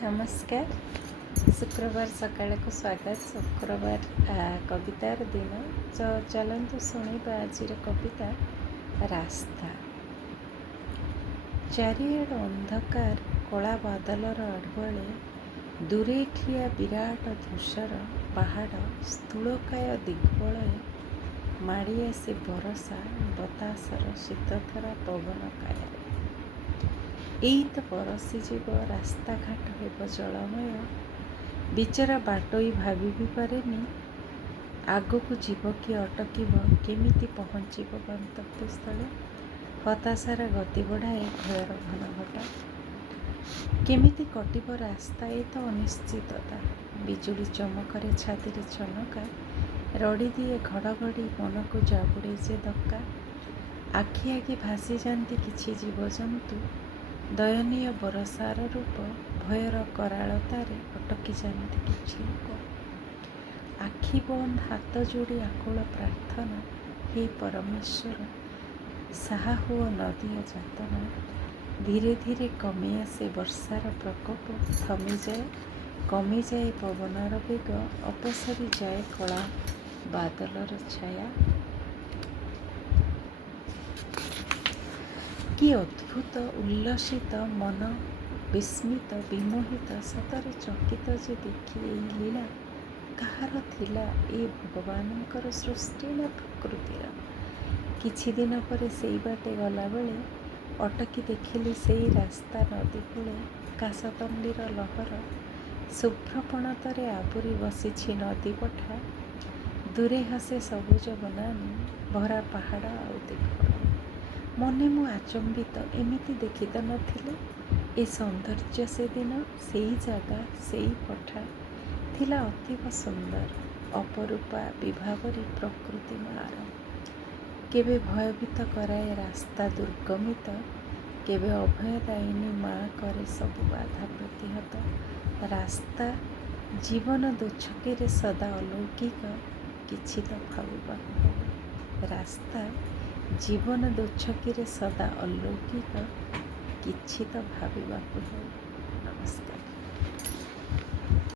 ନମସ୍କାର। ଶୁକ୍ରବାର ସକାଳକୁ ସ୍ୱାଗତ। ଶୁକ୍ରବାର କବିତାର ଦିନ। ଚାଲନ୍ତୁ ଶୁଣିବା ଆଜିର କବିତା ରାସ୍ତା। ଚାରିଆଡ଼ ଅନ୍ଧକାର କଳା ବାଦଲର ଆଢ଼ୁଆଳେ, ଦୂରେଇ ଠିଆ ବିରାଟ ଧୂସର ପାହାଡ଼ ସ୍ଥୂଳକାୟ ଦିଗ୍ବଳୟ, ମାଡ଼ି ଆସେ ବରଷା ବତାସର ଶୀତଥରା ପବନ କାୟାରେ। ଏଇ ତ ବରଷିଯିବ, ରାସ୍ତାଘାଟ ହେବ ଜଳମୟ, ବିଚରା ବାଟୋଇ ଭାବି ବି ପାରେନି ଆଗକୁ ଯିବ କି ଅଟକିବ, କେମିତି ପହଞ୍ଚିବ ଗନ୍ତବ୍ୟସ୍ଥଳେ। ହତାଶାର ଗତି ବଢ଼ାଏ ଭୟର ଘନଘଟା, କେମିତି କଟିବ ରାସ୍ତା ଏ ତ ଅନିଶ୍ଚିତତା। ବିଜୁଳି ଚମକରେ ଛାତିରେ ଚନକା, ରଡ଼ି ଦିଏ ଘଡ଼ଘଡ଼ି ମନକୁ ଜାବୁଡ଼େ ଯେ ଧକ୍କା। ଆଖି ଆଗେ ଭାସିଯାନ୍ତି କିଛି ଜୀବଜନ୍ତୁ, ଦୟନୀୟ ବରଷାର ରୂପ, ଭୟର କରାଳତାରେ ଅଟକି ଯାଆନ୍ତି କିଛି ଲୋକ। ଆଖି ବନ୍ଦ ହାତ ଯୋଡ଼ି ଆକୁଳ ପ୍ରାର୍ଥନା, ହେ ପରମେଶ୍ୱର ସାହା ହୁଅ ନଦିଅ ଯାତନା। ଧୀରେ ଧୀରେ କମି ଆସେ ବର୍ଷାର ପ୍ରକୋପ, ଥମିଯାଏ କମିଯାଏ ପବନର ବେଗ, ଅପସରି ଯାଏ କଳା ବାଦଲର ଛାୟା। କି ଅଦ୍ଭୁତ ଉଲ୍ଲସିତ ମନ, ବିସ୍ମିତ ବିମୋହିତ ସତରେ ଚକିତ ଯେ ଦେଖି ଏଇ ଲୀଳା। କାହାର ଥିଲା ଏ ଭଗବାନଙ୍କର ସୃଷ୍ଟି ନା ପ୍ରକୃତିର? କିଛି ଦିନ ପରେ ସେଇ ବାଟେ ଗଲାବେଳେ ଅଟକି ଦେଖିଲି ସେଇ ରାସ୍ତା ନଦୀ କୂଳେ, କାଶତଣ୍ଡିର ଲହର ଶୁଭ୍ର ପଣତରେ ଆବୁରି ବସିଛି ନଦୀ ପଠା। ଦୂରେ ହସେ ସବୁଜ ବନାନୀ ଭରା ପାହାଡ଼ ଆଉ ଦିଗ୍ବଳୟ। ମନେ ମୁଁ ଆଚମ୍ବିତ, ଏମିତି ଦେଖି ତ ନଥିଲି ଏ ସୌନ୍ଦର୍ଯ୍ୟ ସେଦିନ। ସେଇ ଜାଗା ସେଇ ପଠା ଥିଲା ଅତୀବ ସୁନ୍ଦର, ଅପରୂପା ବିଭାବରୀ ପ୍ରକୃତି ମା'ର। କେବେ ଭୟଭୀତ କରାଏ ରାସ୍ତା ଦୁର୍ଗମିତ, କେବେ ଅଭୟଦାୟିନୀ ମା କରେ ସବୁ ବାଧା ପ୍ରତିହତ। ରାସ୍ତା ଜୀବନ ଦୋଛକିରେ ସଦା ଅଲୌକିକ, କିଛି ତ ଭାବିବାକୁ ହେବ। ରାସ୍ତା ଜୀବନ ଦୋଛକିରେ ସଦା ଅଲୌକିକ, କିଛି ତ ଭାବିବାକୁ ହେବ। ନମସ୍କାର।